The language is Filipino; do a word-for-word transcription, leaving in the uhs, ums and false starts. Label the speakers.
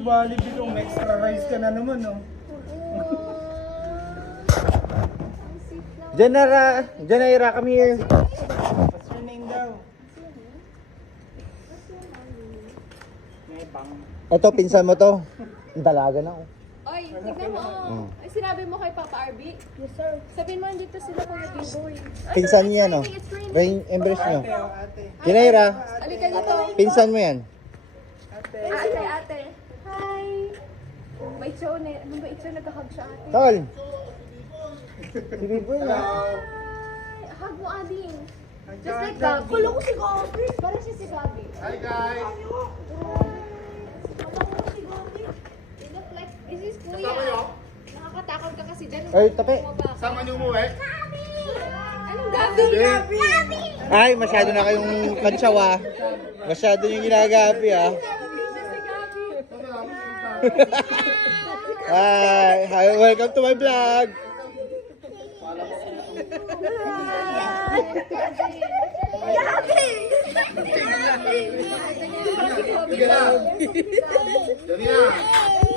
Speaker 1: Jollibee kung may extra rice ka na naman, no?
Speaker 2: Janara, Janaira, come here.
Speaker 1: What's your name daw? May bang.
Speaker 2: Ito, pinsan mo to. Ang dalaga na, oh.
Speaker 3: Oy, tignan mo. Oh. Ay, sinabi mo kay Papa R B? Yes, sir. Sabihin mo, nandito sila Kuya B-Boy.
Speaker 2: Pinsan niya, no?
Speaker 3: It's raining.
Speaker 2: Rain, embrace nyo.
Speaker 1: Ate, oh, ate.
Speaker 2: Janaira,
Speaker 3: Alika dito.
Speaker 2: pinsan mo yan.
Speaker 1: Ate.
Speaker 3: Ah, ate, ate. Hi. May show na. Ano ba ito? Nagkahag siya ate.
Speaker 2: Tol. Si Biboy na.
Speaker 3: Hi. Hug mo, Ading. Just like Gabi. Kulo ko si Gabi. Parang siya si Gabi.
Speaker 1: Hi, guys.
Speaker 3: You look like, this is Kuya. Nakakatakot ka kasi dyan.
Speaker 2: Ay, tabi.
Speaker 1: Sama niyo mo, eh.
Speaker 3: Anong Gabi? Gabi! Gabi!
Speaker 2: Ay, masyado na kayong kantsawa. Masyado yung ginagabi, ah. Hi, hi, welcome to my vlog.
Speaker 3: Gabi!
Speaker 1: Sige na. Sige na.